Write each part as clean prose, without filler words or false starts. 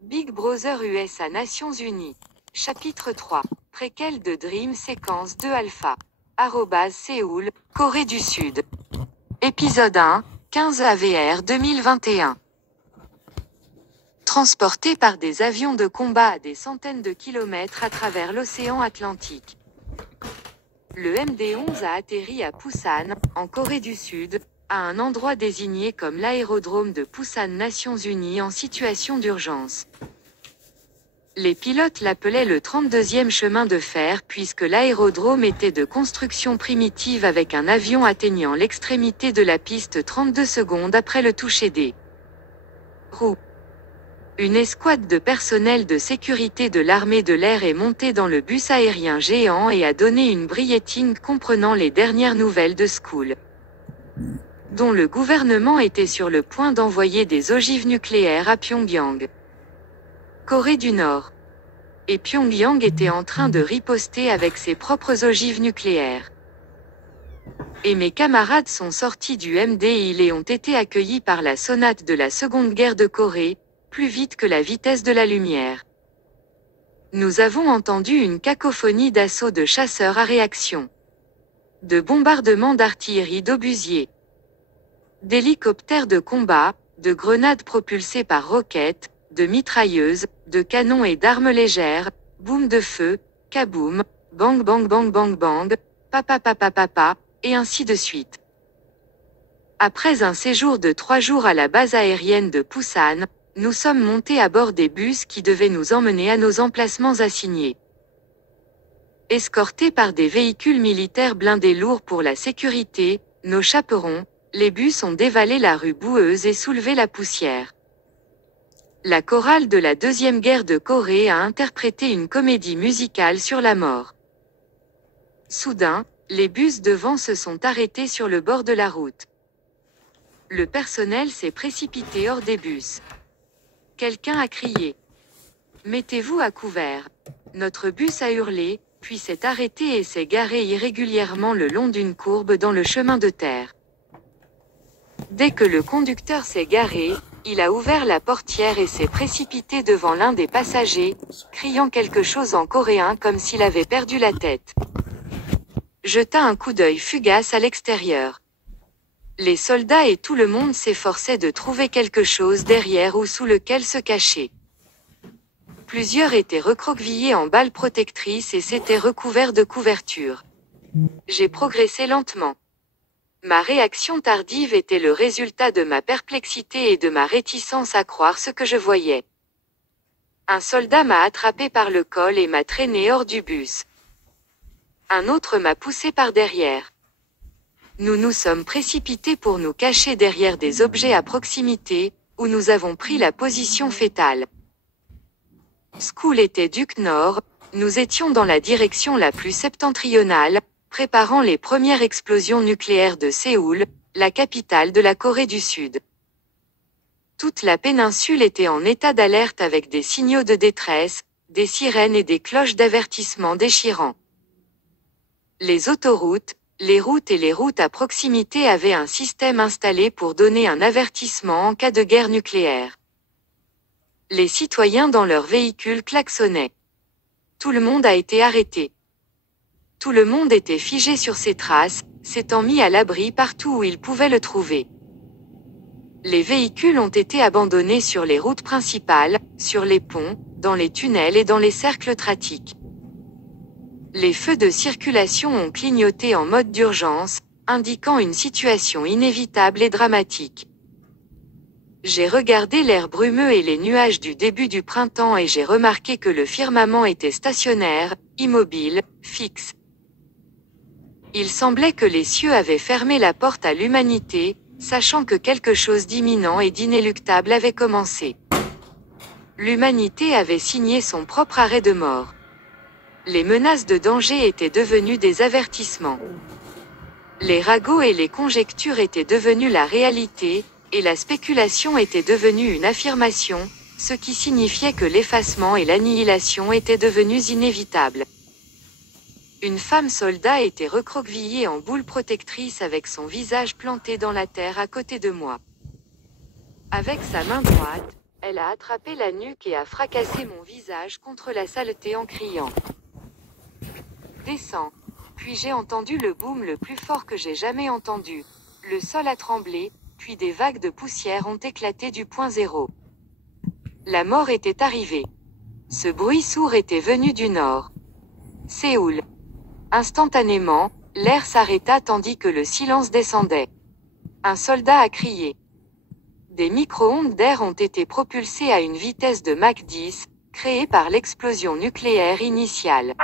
Big Brother USA Nations Unies. Chapitre 3. Préquel de Dream Séquence 2 Alpha. Séoul, Corée du Sud. Épisode 1, 15 AVR 2021. Transporté par des avions de combat à des centaines de kilomètres à travers l'océan Atlantique. Le MD-11 a atterri à Busan, en Corée du Sud, à un endroit désigné comme l'aérodrome de Busan Nations Unies en situation d'urgence. Les pilotes l'appelaient le 32e chemin de fer puisque l'aérodrome était de construction primitive avec un avion atteignant l'extrémité de la piste 32 secondes après le toucher des roues. Une escouade de personnel de sécurité de l'armée de l'air est montée dans le bus aérien géant et a donné une briefing comprenant les dernières nouvelles de Seoul, dont le gouvernement était sur le point d'envoyer des ogives nucléaires à Pyongyang, Corée du Nord. Et Pyongyang était en train de riposter avec ses propres ogives nucléaires. Et mes camarades sont sortis du MDI et ont été accueillis par la sonate de la Seconde Guerre de Corée, plus vite que la vitesse de la lumière. Nous avons entendu une cacophonie d'assauts de chasseurs à réaction, de bombardements d'artillerie d'obusiers, d'hélicoptères de combat, de grenades propulsées par roquettes, de mitrailleuses, de canons et d'armes légères, boum de feu, kaboum, bang bang bang bang bang, papa papa papa, et ainsi de suite. Après un séjour de 3 jours à la base aérienne de Busan, nous sommes montés à bord des bus qui devaient nous emmener à nos emplacements assignés. Escortés par des véhicules militaires blindés lourds pour la sécurité, nos chaperons, les bus ont dévalé la rue boueuse et soulevé la poussière. La chorale de la Deuxième Guerre de Corée a interprété une comédie musicale sur la mort. Soudain, les bus devant se sont arrêtés sur le bord de la route. Le personnel s'est précipité hors des bus. Quelqu'un a crié « Mettez-vous à couvert ». Notre bus a hurlé, puis s'est arrêté et s'est garé irrégulièrement le long d'une courbe dans le chemin de terre. Dès que le conducteur s'est garé, il a ouvert la portière et s'est précipité devant l'un des passagers, criant quelque chose en coréen comme s'il avait perdu la tête. Jeta un coup d'œil fugace à l'extérieur. Les soldats et tout le monde s'efforçaient de trouver quelque chose derrière ou sous lequel se cacher. Plusieurs étaient recroquevillés en balles protectrices et s'étaient recouverts de couvertures. J'ai progressé lentement. Ma réaction tardive était le résultat de ma perplexité et de ma réticence à croire ce que je voyais. Un soldat m'a attrapé par le col et m'a traîné hors du bus. Un autre m'a poussé par derrière. Nous nous sommes précipités pour nous cacher derrière des objets à proximité, où nous avons pris la position fétale. Seoul était due nord, nous étions dans la direction la plus septentrionale, préparant les premières explosions nucléaires de Séoul, la capitale de la Corée du Sud. Toute la péninsule était en état d'alerte avec des signaux de détresse, des sirènes et des cloches d'avertissement déchirants. Les autoroutes, les routes et les routes à proximité avaient un système installé pour donner un avertissement en cas de guerre nucléaire. Les citoyens dans leurs véhicules klaxonnaient. Tout le monde a été arrêté. Tout le monde était figé sur ses traces, s'étant mis à l'abri partout où il pouvait le trouver. Les véhicules ont été abandonnés sur les routes principales, sur les ponts, dans les tunnels et dans les cercles trafiques. Les feux de circulation ont clignoté en mode d'urgence, indiquant une situation inévitable et dramatique. J'ai regardé l'air brumeux et les nuages du début du printemps et j'ai remarqué que le firmament était stationnaire, immobile, fixe. Il semblait que les cieux avaient fermé la porte à l'humanité, sachant que quelque chose d'imminent et d'inéluctable avait commencé. L'humanité avait signé son propre arrêt de mort. Les menaces de danger étaient devenues des avertissements. Les ragots et les conjectures étaient devenus la réalité, et la spéculation était devenue une affirmation, ce qui signifiait que l'effacement et l'annihilation étaient devenus inévitables. Une femme soldat était recroquevillée en boule protectrice avec son visage planté dans la terre à côté de moi. Avec sa main droite, elle a attrapé la nuque et a fracassé mon visage contre la saleté en criant. Descends. Puis j'ai entendu le boom le plus fort que j'ai jamais entendu. Le sol a tremblé, puis des vagues de poussière ont éclaté du point zéro. La mort était arrivée. Ce bruit sourd était venu du nord. Séoul. Instantanément, l'air s'arrêta tandis que le silence descendait. Un soldat a crié. Des micro-ondes d'air ont été propulsées à une vitesse de Mach 10, créée par l'explosion nucléaire initiale.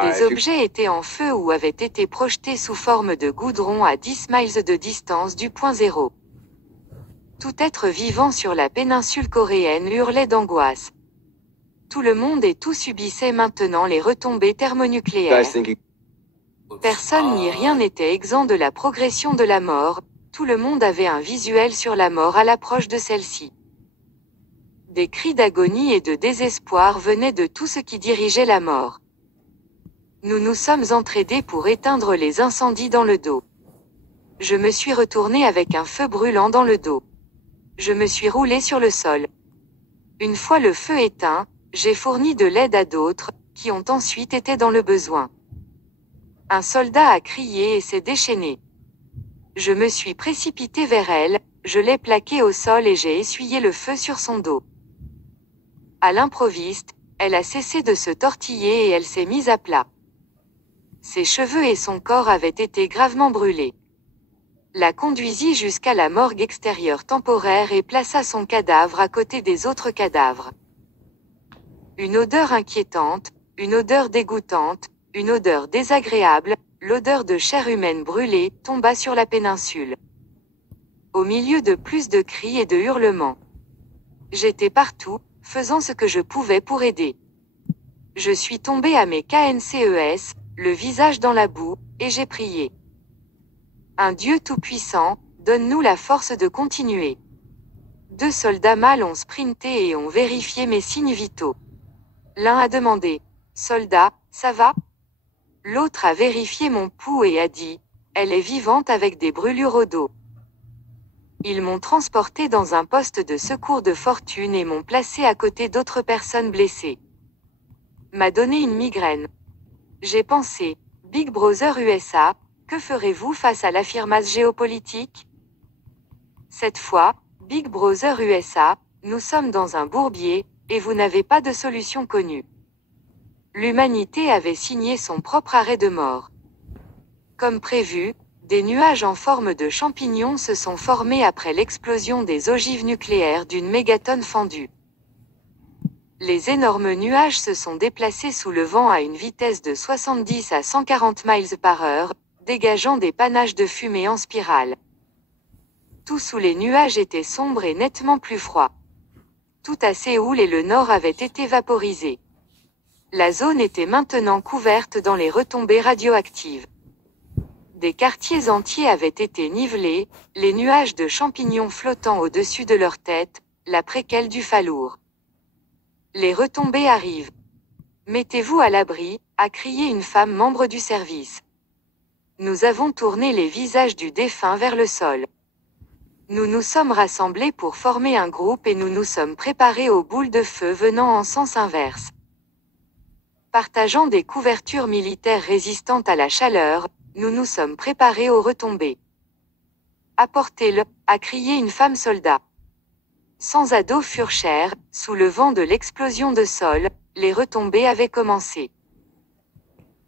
Des objets étaient en feu ou avaient été projetés sous forme de goudron à 10 miles de distance du point zéro. Tout être vivant sur la péninsule coréenne hurlait d'angoisse. Tout le monde et tout subissait maintenant les retombées thermonucléaires. Personne ni rien n'était exempt de la progression de la mort, tout le monde avait un visuel sur la mort à l'approche de celle-ci. Des cris d'agonie et de désespoir venaient de tout ce qui dirigeait la mort. Nous nous sommes entraînés pour éteindre les incendies dans le dos. Je me suis retourné avec un feu brûlant dans le dos. Je me suis roulé sur le sol. Une fois le feu éteint, j'ai fourni de l'aide à d'autres, qui ont ensuite été dans le besoin. Un soldat a crié et s'est déchaîné. Je me suis précipité vers elle, je l'ai plaqué au sol et j'ai essuyé le feu sur son dos. À l'improviste, elle a cessé de se tortiller et elle s'est mise à plat. Ses cheveux et son corps avaient été gravement brûlés. La conduisit jusqu'à la morgue extérieure temporaire et plaça son cadavre à côté des autres cadavres. Une odeur inquiétante, une odeur dégoûtante, une odeur désagréable, l'odeur de chair humaine brûlée, tomba sur la péninsule. Au milieu de plus de cris et de hurlements. J'étais partout, faisant ce que je pouvais pour aider. Je suis tombé à mes KNCES, le visage dans la boue, et j'ai prié. Un Dieu tout-puissant, donne-nous la force de continuer. 2 soldats mâles ont sprinté et ont vérifié mes signes vitaux. L'un a demandé, « Soldat, ça va ?» L'autre a vérifié mon pouls et a dit, « Elle est vivante avec des brûlures au dos. » Ils m'ont transporté dans un poste de secours de fortune et m'ont placé à côté d'autres personnes blessées. M'a donné une migraine. J'ai pensé, Big Brother USA, que ferez-vous face à l'affirmation géopolitique? Cette fois, Big Brother USA, nous sommes dans un bourbier, et vous n'avez pas de solution connue. L'humanité avait signé son propre arrêt de mort. Comme prévu, des nuages en forme de champignons se sont formés après l'explosion des ogives nucléaires d'une mégatonne fendue. Les énormes nuages se sont déplacés sous le vent à une vitesse de 70 à 140 miles par heure, dégageant des panaches de fumée en spirale. Tout sous les nuages était sombre et nettement plus froid. Tout à Séoul et le nord avait été vaporisé. La zone était maintenant couverte dans les retombées radioactives. Des quartiers entiers avaient été nivelés, les nuages de champignons flottant au-dessus de leur tête, la préquelle du Fallour. Les retombées arrivent. Mettez-vous à l'abri, a crié une femme membre du service. Nous avons tourné les visages du défunt vers le sol. Nous nous sommes rassemblés pour former un groupe et nous nous sommes préparés aux boules de feu venant en sens inverse. Partageant des couvertures militaires résistantes à la chaleur, nous nous sommes préparés aux retombées. Apportez-le, a crié une femme soldat. Sans ados furent chers, sous le vent de l'explosion de sol, les retombées avaient commencé.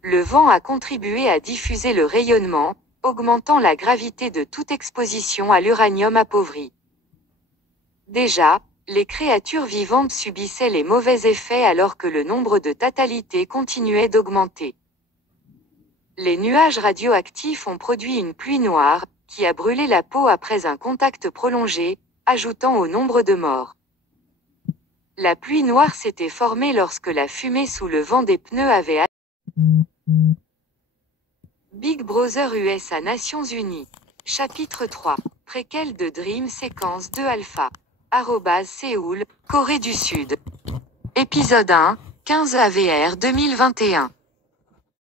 Le vent a contribué à diffuser le rayonnement, augmentant la gravité de toute exposition à l'uranium appauvri. Déjà, les créatures vivantes subissaient les mauvais effets alors que le nombre de fatalités continuait d'augmenter. Les nuages radioactifs ont produit une pluie noire, qui a brûlé la peau après un contact prolongé, ajoutant au nombre de morts. La pluie noire s'était formée lorsque la fumée sous le vent des pneus avait Big Brother USA Nations Unies. Chapitre 3. Préquel de Dream Séquence 2 Alpha. Séoul, Corée du Sud. Épisode 1, 15 AVR 2021.